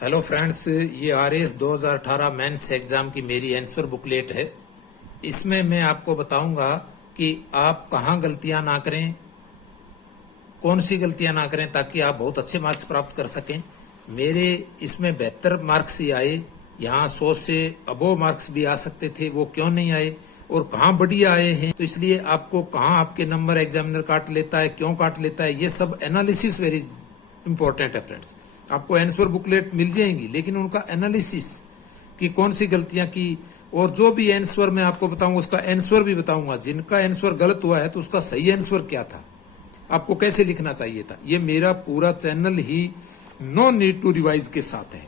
Hello friends, ये RS 2018 mains exam की मेरी आंसर बुकलेट है। इसमें मैं आपको बताऊंगा कि आप कहाँ गलतियां ना करें, कौन सी गलतियां ना करें ताकि आप बहुत अच्छे मार्क्स प्राप्त कर सकें। मेरे इसमें 72 मार्क्स ही आए। यहाँ 100 से अबोव मार्क्स भी आ सकते थे, वो क्यों नहीं आए और कहाँ बढ़िया आए हैं। तो इसलिए आपको कहाँ आपके नंबर एग्जामिनर काट लेता है, क्यों काट लेता है, ये सब एनालिसिस वेरी इंपॉर्टेंट है फ्रेंड्स। आपको आंसर बुकलेट मिल जाएंगी, लेकिन उनका एनालिसिस कि कौन सी गलतियां की, और जो भी आंसर मैं आपको बताऊंगा उसका आंसर भी बताऊंगा। जिनका आंसर गलत हुआ है तो उसका सही आंसर क्या था, आपको कैसे लिखना चाहिए था। ये मेरा पूरा चैनल ही नो नीड टू रिवाइज के साथ है,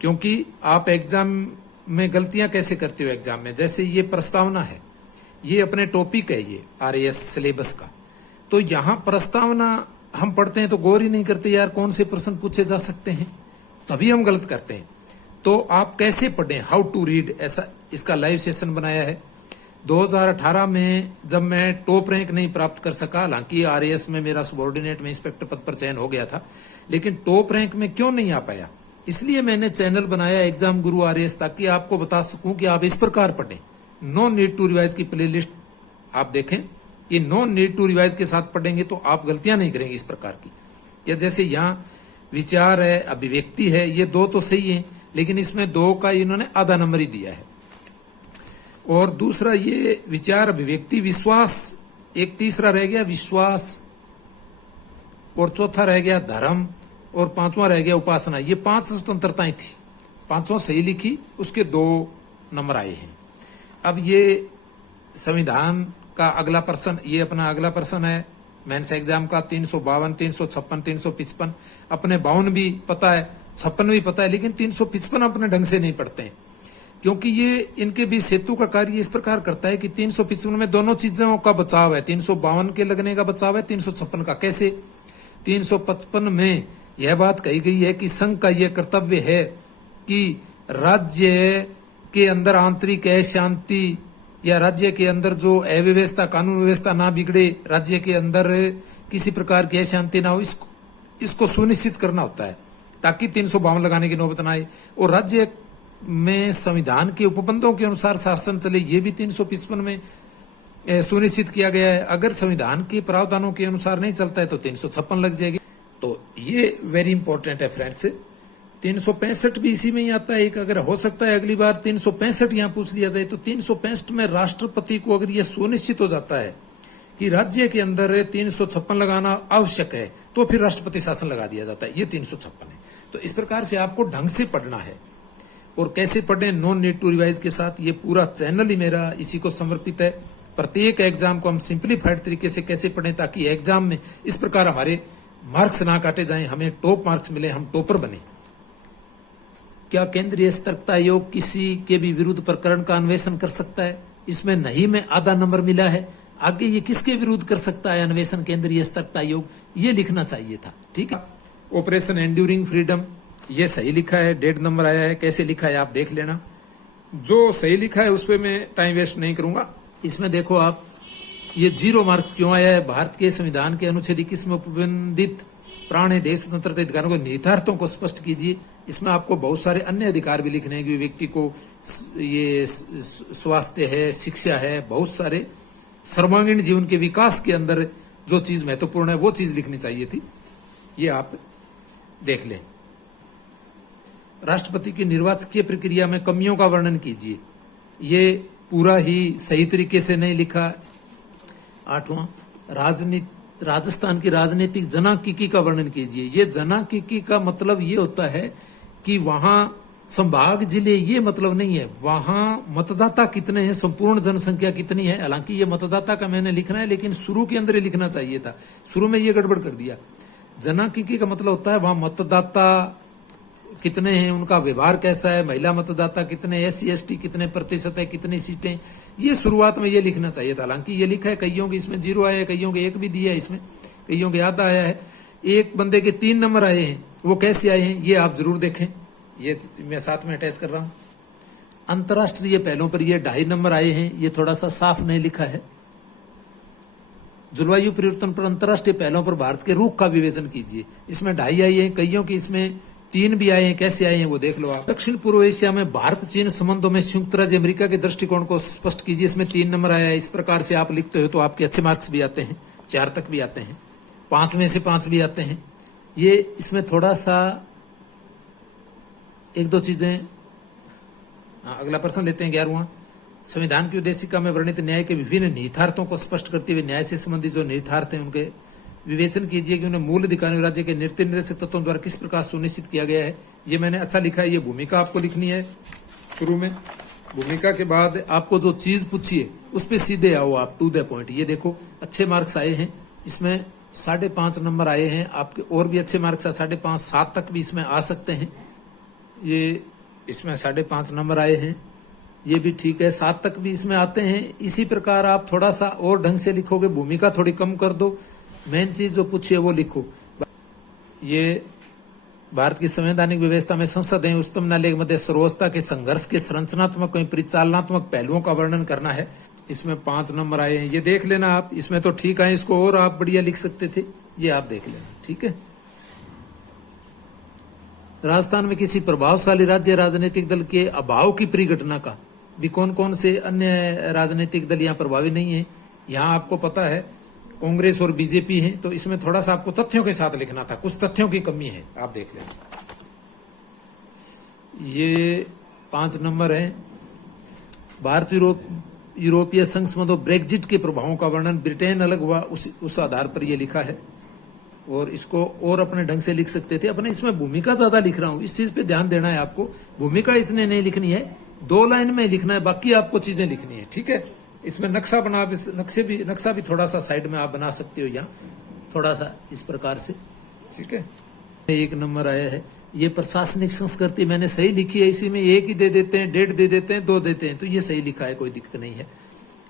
क्योंकि आप एग्जाम में गलतियां कैसे करते हो। एग्जाम में जैसे ये प्रस्तावना है, ये अपने टॉपिक है, ये आरएएस सिलेबस का। तो यहाँ प्रस्तावना हम पढ़ते हैं तो गौर ही नहीं करते यार कौन से प्रश्न पूछे जा सकते हैं, तभी हम गलत करते हैं। तो आप कैसे पढ़ें, हाउ टू रीड, ऐसा इसका लाइव सेशन बनाया है। 2018 में जब मैं टॉप रैंक नहीं प्राप्त कर सका, हालांकि आरएएस में मेरा सबॉर्डिनेट में इंस्पेक्टर पद पर चयन हो गया था, लेकिन टॉप रैंक में क्यों नहीं आ पाया, इसलिए मैंने चैनल बनाया एग्जाम गुरु आरएएस, ताकि आपको बता सकूं कि आप इस प्रकार पढ़ें। नो नीड टू रिवाइज की प्लेलिस्ट आप देखें, ये नो नीड टू रिवाइज के साथ पढ़ेंगे तो आप गलतियां नहीं करेंगे इस प्रकार की। या जैसे यहाँ विचार है, अभिव्यक्ति है, ये दो तो सही है, लेकिन इसमें दो का इन्होंने आधा नंबर ही दिया है। और दूसरा ये विचार, अभिव्यक्ति, विश्वास, एक तीसरा रह गया विश्वास, और चौथा रह गया धर्म, और पांचवा रह गया उपासना। ये 5 स्वतंत्रताएं थी, पांचों सही लिखी, उसके 2 नंबर आए हैं। अब ये संविधान का अगला प्रश्न, ये अपना अगला प्रश्न है मेंस एग्जाम का 352, 356, 355। अपने 52 भी पता है, 56 भी पता है, लेकिन 355 अपने ढंग से नहीं पढ़ते हैं, क्योंकि ये इनके बीच सेतु का कार्य इस प्रकार करता है कि 355 में दोनों चीजों का बचाव है। 352 के लगने का बचाव है, 356 का। कैसे? 355 में यह बात कही गई है कि संघ का यह कर्तव्य है कि राज्य के अंदर आंतरिक शांति, या राज्य के अंदर जो अव्यवस्था, कानून व्यवस्था ना बिगड़े, राज्य के अंदर किसी प्रकार की अशांति ना हो, इसको सुनिश्चित करना होता है, ताकि 352 लगाने की नौबत ना आए। और राज्य में संविधान के उपबंधों के अनुसार शासन चले, ये भी 355 में सुनिश्चित किया गया है। अगर संविधान के प्रावधानों के अनुसार नहीं चलता है तो 356 लग जाएगी। तो ये वेरी इंपॉर्टेंट है फ्रेंड्स। 365 भी इसी में ही आता है एक। अगर हो सकता है अगली बार 365 यहाँ पूछ लिया जाए, तो 365 में राष्ट्रपति को अगर यह सुनिश्चित हो जाता है कि राज्य के अंदर 356 लगाना आवश्यक है, तो फिर राष्ट्रपति शासन लगा दिया जाता है। ये 356 है। तो इस प्रकार से आपको ढंग से पढ़ना है। और कैसे पढ़ें, नो नीड टू रिवाइज के साथ। ये पूरा चैनल ही मेरा इसी को समर्पित है। प्रत्येक एग्जाम को हम सिंप्लीफाइड तरीके से कैसे पढ़ें, ताकि एग्जाम में इस प्रकार हमारे मार्क्स ना काटे जाएं, हमें टॉप मार्क्स मिले, हम टॉपर बने। क्या केंद्रीय सतर्कता आयोग किसी के भी विरुद्ध प्रकरण का अन्वेषण कर सकता है? इसमें नहीं में आधा नंबर मिला है, आगे ये किसके विरुद्ध कर सकता है अन्वेषण केंद्रीय सतर्कता आयोग, ये लिखना चाहिए था। ठीक है। ऑपरेशन एंड्यूरिंग फ्रीडम, ये सही लिखा है, 1.5 नंबर आया है। कैसे लिखा है आप देख लेना। जो सही लिखा है उस पर मैं टाइम वेस्ट नहीं करूंगा। इसमें देखो आप, ये 0 मार्क्स क्यों आया है? भारत के संविधान के अनुच्छेद 21 में उपबंधित प्राण है देश स्वतंत्रता अधिकारों को, निहितार्थों को स्पष्ट कीजिए। इसमें आपको बहुत सारे अन्य अधिकार भी लिखने हैं कि व्यक्ति को ये स्वास्थ्य है, शिक्षा है, बहुत सारे सर्वांगीण जीवन के विकास के अंदर जो चीज महत्वपूर्ण है वो चीज लिखनी चाहिए थी। ये आप देख लें। राष्ट्रपति की निर्वाचकीय प्रक्रिया में कमियों का वर्णन कीजिए। ये पूरा ही सही तरीके से नहीं लिखा। 8वां, राजस्थान की राजनीतिक जनांकीकी का वर्णन कीजिए। ये जनांकीकी का मतलब ये होता है कि वहां संभाग जिले, ये मतलब नहीं है वहां मतदाता कितने हैं, संपूर्ण जनसंख्या कितनी है। हालांकि ये मतदाता का मैंने लिखना है, लेकिन शुरू के अंदर ही लिखना चाहिए था, शुरू में ये गड़बड़ कर दिया। जनांकीकी का मतलब होता है वहां मतदाता कितने हैं, उनका व्यवहार कैसा है, महिला मतदाता कितने, SC ST कितने प्रतिशत है, कितनी सीटें, ये शुरुआत में ये लिखना चाहिए था। हालांकि ये लिखा है, कईयों के इसमें 0 आया है, कईयों के 1 भी दिया है, इसमें कईयों के आधा आया है। एक बंदे के 3 नंबर आए हैं, वो कैसे आए हैं ये आप जरूर देखें। ये मैं साथ में अटैच कर रहा हूं। अंतर्राष्ट्रीय पहलों पर ये 2.5 नंबर आए हैं, ये थोड़ा सा साफ नहीं लिखा है। जलवायु परिवर्तन पर अंतर्राष्ट्रीय पहलों पर भारत के रुख का विवेचन कीजिए। इसमें 2.5 आई है, कईयों की इसमें 3 भी आए हैं, कैसे आए हैं वो देख लो आप। दक्षिण पूर्व एशिया में भारत चीन संबंधों में संयुक्त राज्य अमेरिका के दृष्टिकोण को स्पष्ट कीजिए। इसमें 3 नंबर आया है। इस प्रकार से आप लिखते हो तो आपके अच्छे मार्क्स भी आते हैं, 4 तक भी आते हैं, 5 में से 5 भी आते हैं। ये इसमें थोड़ा सा 1-2 चीजें। अगला प्रश्न लेते हैं 11वां। संविधान की उद्देशिका में वर्णित न्याय के विभिन्न निहितार्थों को स्पष्ट करते हुए न्याय से संबंधित जो निहितार्थ हैं उनके विवेचन कीजिए कि उन्हें मूल अधिकारों राज्य के निर्देशक तत्वों द्वारा किस प्रकार सुनिश्चित किया गया है। ये मैंने अच्छा लिखा है। ये भूमिका आपको लिखनी है शुरू में। भूमिका के बाद आपको जो चीज पूछी है उस पर सीधे आओ आप, टू द पॉइंट। ये देखो अच्छे मार्क्स आए हैं, इसमें 5.5 नंबर आए हैं आपके। और भी अच्छे मार्क्स 5.5 7 तक भी इसमें आ सकते हैं। ये इसमें 5.5 नंबर आए हैं, ये भी ठीक है, 7 तक भी इसमें आते हैं। इसी प्रकार आप थोड़ा सा और ढंग से लिखोगे, भूमिका थोड़ी कम कर दो, मेन चीज जो पूछी है वो लिखो। ये भारत की संवैधानिक व्यवस्था में संसद है उच्चतम न्यायालय के मध्य सर्वोच्चता के संघर्ष के संरचनात्मक एवं परिचालनात्मक पहलुओं का वर्णन करना है। इसमें 5 नंबर आए हैं, ये देख लेना आप। इसमें तो ठीक है, इसको और आप बढ़िया लिख सकते थे, ये आप देख लेना, ठीक है। राजस्थान में किसी प्रभावशाली राज्य राजनीतिक दल के अभाव की परिघटना का भी कौन कौन से अन्य राजनीतिक दल यहाँ प्रभावी नहीं है। यहाँ आपको पता है कांग्रेस और बीजेपी है, तो इसमें थोड़ा सा आपको तथ्यों के साथ लिखना था, कुछ तथ्यों की कमी है, आप देख लेना। ये 5 नंबर है। भारत यूरोपीय संघ संबंधों ब्रेक्जिट के प्रभावों का वर्णन, ब्रिटेन अलग हुआ उस आधार पर यह लिखा है। और इसको और अपने ढंग से लिख सकते थे। अपने इसमें भूमिका ज्यादा लिख रहा हूं, इस चीज पे ध्यान देना है आपको। भूमिका इतने नहीं लिखनी है, 2 लाइन में लिखना है, बाकी आपको चीजें लिखनी है, ठीक है। इसमें नक्शा नक्शा भी थोड़ा सा साइड में आप बना सकते हो, यहाँ थोड़ा सा इस प्रकार से, ठीक है। 1 नंबर आया है। ये प्रशासनिक संस्कृति मैंने सही लिखी है, इसी में 1 ही दे देते हैं, 1.5 दे देते हैं, 2 देते हैं, तो ये सही लिखा है, कोई दिक्कत नहीं है।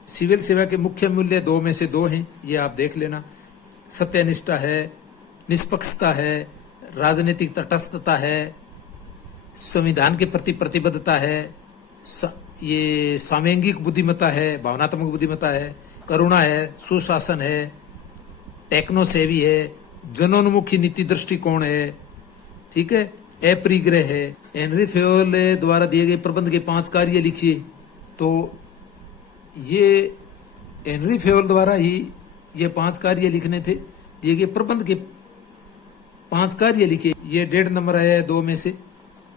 सिविल सेवा के मुख्य मूल्य 2 में से 2 हैं, ये आप देख लेना। सत्यनिष्ठा है, निष्पक्षता है, राजनीतिक तटस्थता है, संविधान के प्रति प्रतिबद्धता है, ये सामयिक बुद्धिमत्ता है, भावनात्मक बुद्धिमत्ता है, करुणा है, सुशासन है, टेक्नो सेवी है, जनोन्मुखी नीति दृष्टिकोण है, ठीक है, अपरिग्रह है। हेनरी फेयोल द्वारा दिए गए प्रबंध के 5 कार्य लिखिए। तो ये हेनरी फेयोल द्वारा ही ये 5 कार्य लिखने थे, दिए गए प्रबंध के 5 कार्य लिखे। ये 1.5 नंबर आया है 2 में से,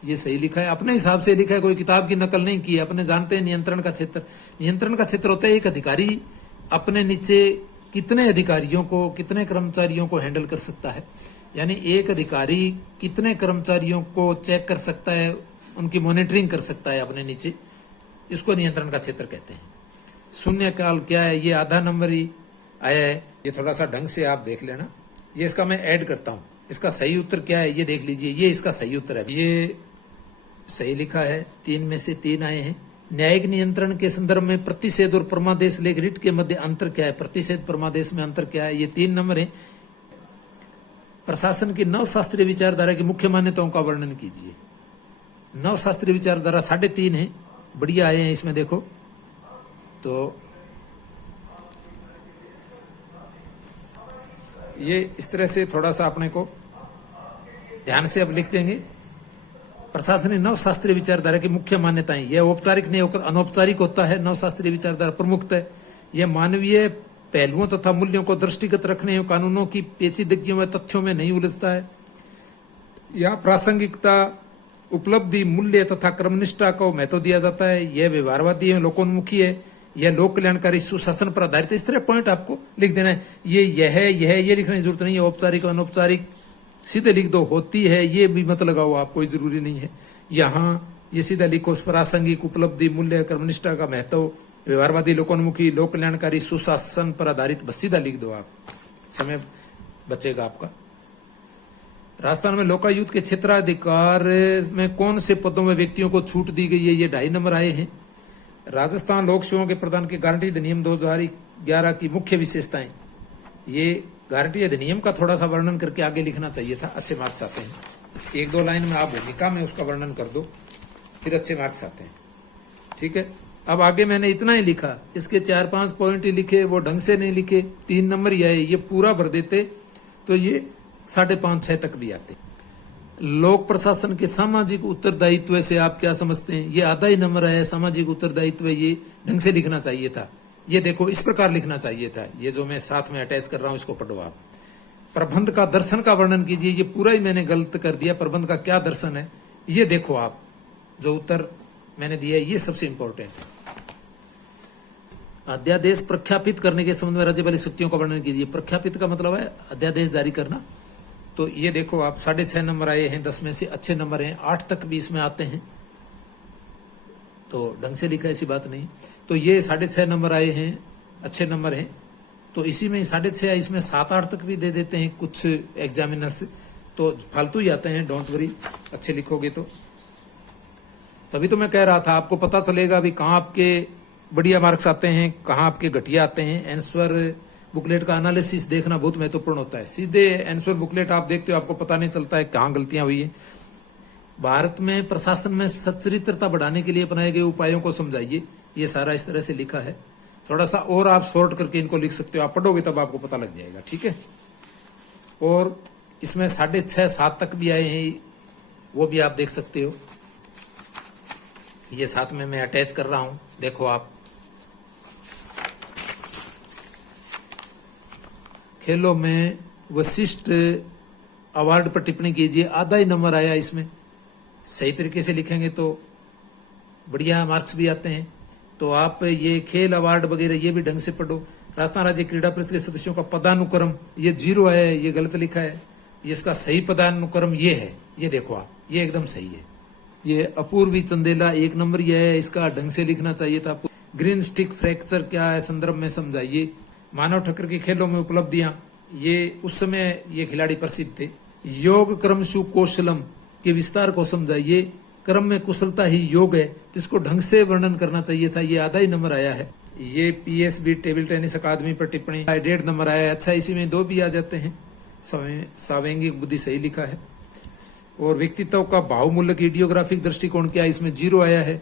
ये सही लिखा है, अपने हिसाब से लिखा है, कोई किताब की नकल नहीं की है। अपने जानते हैं नियंत्रण का क्षेत्र, नियंत्रण का क्षेत्र होता है एक अधिकारी अपने नीचे कितने अधिकारियों को, कितने कर्मचारियों को हैंडल कर सकता है। यानी एक अधिकारी कितने कर्मचारियों को चेक कर सकता है, उनकी मॉनिटरिंग कर सकता है अपने नीचे, इसको नियंत्रण का क्षेत्र कहते हैं। शून्यकाल क्या है, ये आधा नंबर ही आया है, ये थोड़ा सा ढंग से आप देख लेना। ये इसका मैं ऐड करता हूं, इसका सही उत्तर क्या है ये देख लीजिए। ये इसका सही उत्तर है, ये सही लिखा है। 3 में से 3 आए हैं। न्यायिक नियंत्रण के संदर्भ में प्रतिषेध और परमादेश लेख रिट के मध्य अंतर क्या है, प्रतिषेध परमादेश में अंतर क्या है, ये 3 नंबर है। प्रशासन की नवशास्त्रीय विचारधारा की मुख्य मान्यताओं का वर्णन कीजिए। नवशास्त्रीय विचारधारा 3.5 है, बढ़िया आए हैं इसमें देखो। तो ये इस तरह से थोड़ा सा अपने को ध्यान से अब लिख देंगे। प्रशासनिक नवशास्त्रीय विचारधारा की मुख्य मान्यताएं, यह औपचारिक नहीं होकर अनौपचारिक होता है। नवशास्त्रीय विचारधारा प्रमुखतः यह मानवीय पहलुओं तथा मूल्यों को दृष्टिगत रखने एवं कानूनों की पेचीदगियों व तथ्यों में नहीं उलझता है। यह प्रासंगिकता, उपलब्धि, मूल्य तथा क्रमनिष्ठा को महत्व दिया जाता है। यह व्यवहारवादी एवं लोकोन्मुखी है। यह लोक कल्याणकारी सुशासन पर आधारित। इस तरह पॉइंट आपको लिख देना है। ये लिखने की जरूरत नहीं है। औपचारिक अनौपचारिक सीधे लिख दो। होती है ये भी मत लगाओ आप, कोई जरूरी नहीं है। यहाँ ये सीधा लिखो, प्रासंगिक, उपलब्धि, मूल्य, कर्मनिष्ठा का महत्व, व्यवहारवादी, लोकोन्मुखी, लोक कल्याणकारी सुशासन पर आधारित, बस सीधा लिख दो आप, समय बचेगा आपका। राजस्थान में लोकायुक्त के क्षेत्राधिकार में कौन से पदों में व्यक्तियों को छूट दी गई है, ये 2.5 नंबर आए हैं। राजस्थान लोक सेवाओं के प्रदान के गारंटी अधिनियम 2011 की मुख्य विशेषताएं, ये गारंटी अधिनियम का थोड़ा सा वर्णन करके आगे लिखना चाहिए था, अच्छे मार्क्स आते हैं। 1-2 लाइन में आप भूमिका में उसका वर्णन कर दो, फिर अच्छे मार्क्स आते हैं, ठीक है। अब आगे मैंने इतना ही लिखा, इसके 4-5 पॉइंट ही लिखे, वो ढंग से नहीं लिखे, 3 नंबर ही आए। ये पूरा भर देते तो ये 5.5-6 तक भी आते। लोक प्रशासन के सामाजिक उत्तरदायित्व से आप क्या समझते हैं? ये आधा ही नंबर आया, सामाजिक उत्तरदायित्व, ये ढंग से लिखना चाहिए था। ये देखो इस प्रकार लिखना चाहिए था। ये जो मैं साथ में अटैच कर रहा हूं इसको पढ़ो आप। प्रबंध का दर्शन का वर्णन कीजिए, ये पूरा ही मैंने गलत कर दिया। प्रबंध का क्या दर्शन है ये देखो आप, जो उत्तर मैंने दिया ये सबसे इंपॉर्टेंट है। अध्यादेश प्रख्यापित करने के संबंध में राज्य वाली शक्तियों का वर्णन कीजिए। प्रख्यापित का मतलब है अध्यादेश जारी करना। तो ये देखो आप 6.5 नंबर आए हैं, 10 में से अच्छे नंबर हैं, 8 तक भी इसमें आते हैं, तो ढंग से लिखा ऐसी बात नहीं। तो ये 6.5 नंबर आए हैं, अच्छे नंबर हैं, तो इसी में 6.5 इसमें 7-8 तक भी दे देते हैं कुछ एग्जामिनर्स, तो फालतू ही आते हैं। डोंट वरी, अच्छे लिखोगे तो। तभी तो मैं कह रहा था आपको पता चलेगा भी कहाँ आपके बढ़िया मार्क्स आते हैं, कहाँ आपके घटिया आते हैं। आंसर बुकलेट का एनालिसिस देखना बहुत महत्वपूर्ण होता है। सीधे आंसर बुकलेट आप देखते हो आपको पता नहीं चलता है कहाँ गलतियां हुई है। भारत में प्रशासन में सच्चरित्रता बढ़ाने के लिए अपनाए गए उपायों को समझाइए। ये सारा इस तरह से लिखा है। थोड़ा सा और आप शॉर्ट करके इनको लिख सकते हो, आप पढ़ोगे तब आपको पता लग जाएगा, ठीक है। और इसमें 6.5-7 तक भी आए हैं, वो भी आप देख सकते हो। ये साथ में मैं अटैच कर रहा हूं, देखो आप। खेलों में वशिष्ठ अवार्ड पर टिप्पणी कीजिए। आधा ही नंबर आया इसमें। सही तरीके से लिखेंगे तो बढ़िया मार्क्स भी आते हैं। तो आप ये खेल अवार्ड वगैरह ये भी ढंग से पढ़ो। राजस्थान राज्य क्रीड़ा परिषद के सदस्यों का पदानुक्रम, ये 0 है, ये गलत लिखा है। इसका सही पदानुक्रम ये है, ये देखो आप, ये एकदम सही है। ये अपूर्वी चंदेला 1 नंबर ये है, इसका ढंग से लिखना चाहिए था। ग्रीन स्टिक फ्रैक्चर क्या है संदर्भ में समझाइए। मानव ठक्कर के खेलों में उपलब्धियां, ये उस समय ये खिलाड़ी प्रसिद्ध थे। योग क्रमशु कौशलम के विस्तार को समझाइए। क्रम में कुशलता ही योग है, तो इसको ढंग से वर्णन करना चाहिए था। ये आधा ही नंबर आया है। ये पीएसबी टेबल टेनिस अकादमी पर टिप्पणी 1.5 नंबर आया है। अच्छा, इसी में 2 भी आ जाते हैं। सावैंगिक बुद्धि सही लिखा है। और व्यक्तित्व का भावमूल्य की इडियोग्राफिक दृष्टिकोण क्या है, इसमें 0 आया है।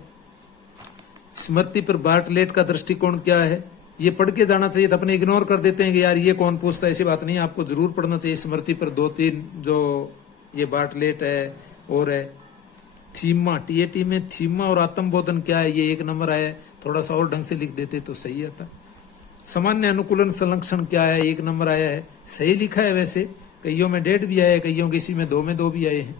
स्मृति पर बार्टलेट का दृष्टिकोण क्या है, ये पढ़ के जाना चाहिए था, अपने इग्नोर कर देते हैं कि यार ये कौन पूछता है। ऐसी बात नहीं है, आपको जरूर पढ़ना चाहिए। स्मृति पर 2-3 जो ये बार्टलेट है और है। थीमा, टीएटी में थीमा और आत्मबोधन क्या है, ये 1 नंबर आया है। थोड़ा सा और ढंग से लिख देते तो सही आता। सामान्य अनुकूलन संरक्षण क्या है, 1 नंबर आया है। सही लिखा है वैसे, कईयों में 1.5 भी आया है, कईयों के इसी में 2 में 2 भी आए हैं।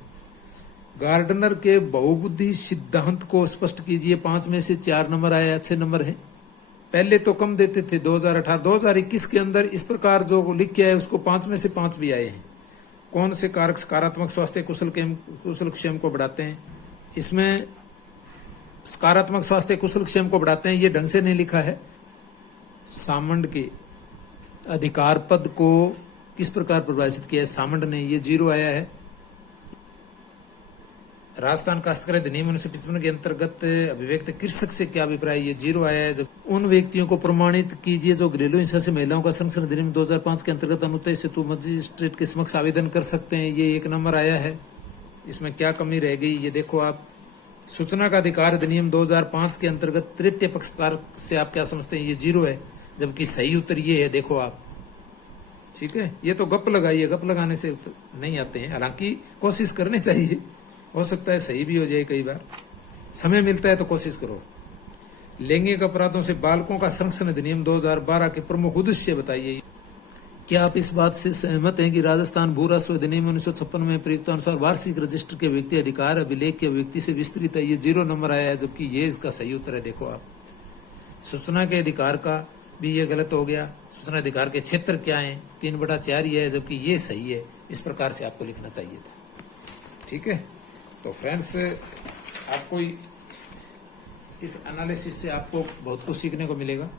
गार्डनर के बहुबुद्धि सिद्धांत को स्पष्ट कीजिए। 5 में से 4 नंबर आए, अच्छे नंबर हैं। पहले तो कम देते थे, 2018-2021 के अंदर इस प्रकार जो लिख के आए उसको 5 में से 5 भी आए हैं। कौन से कारक सकारात्मक स्वास्थ्य कुशल क्षेम को बढ़ाते हैं, इसमें सकारात्मक स्वास्थ्य कुशल क्षेम को बढ़ाते हैं, ये ढंग से नहीं लिखा है। सामंड के अधिकार पद को किस प्रकार परिभाषित किया है सामंड ने, ये 0 आया है। राजस्थान काश्तकार अधिनियम 1955 के अंतर्गत अभिव्यक्त कृषक से क्या अभिप्राय, ये 0 आया है। जब उन व्यक्तियों को प्रमाणित कीजिए जो घरेलू हिंसा से महिलाओं का संरक्षण अधिनियम 2005 के अंतर्गत अनुतय सेतु मजिस्ट्रेट के समक्ष आवेदन कर सकते हैं, ये 1 नंबर आया है। इसमें क्या कमी रह गई, ये देखो आप। सूचना का अधिकार अधिनियम 2005 के अंतर्गत तृतीय पक्षकार से आप क्या समझते हैं, ये 0 है, जबकि सही उत्तर ये है, देखो आप, ठीक है। ये तो गप लगाइए, गप लगाने से उत्तर नहीं आते हैं, हालांकि कोशिश करनी चाहिए, हो सकता है सही भी हो जाए, कई बार समय मिलता है तो कोशिश करो। लैंगिक अपराधों से बालकों का संरक्षण अधिनियम 2012 के प्रमुख उद्देश्य बताइए। क्या आप इस बात से सहमत हैं कि राजस्थान भू राजस्व अधिनियम 1956 में प्रयुक्त अनुसार वार्षिक रजिस्टर के व्यक्ति अधिकार अभिलेख के व्यक्ति से विस्तृत है, ये 0 नंबर आया है, जबकि ये इसका सही उत्तर है। देखो आप, सूचना के अधिकार का भी ये गलत हो गया। सूचना अधिकार के क्षेत्र क्या है, 3/4 ही है, जबकि ये सही है। इस प्रकार से आपको लिखना चाहिए था, ठीक है। तो फ्रेंड्स, आपको इस एनालिसिस से आपको बहुत कुछ सीखने को मिलेगा।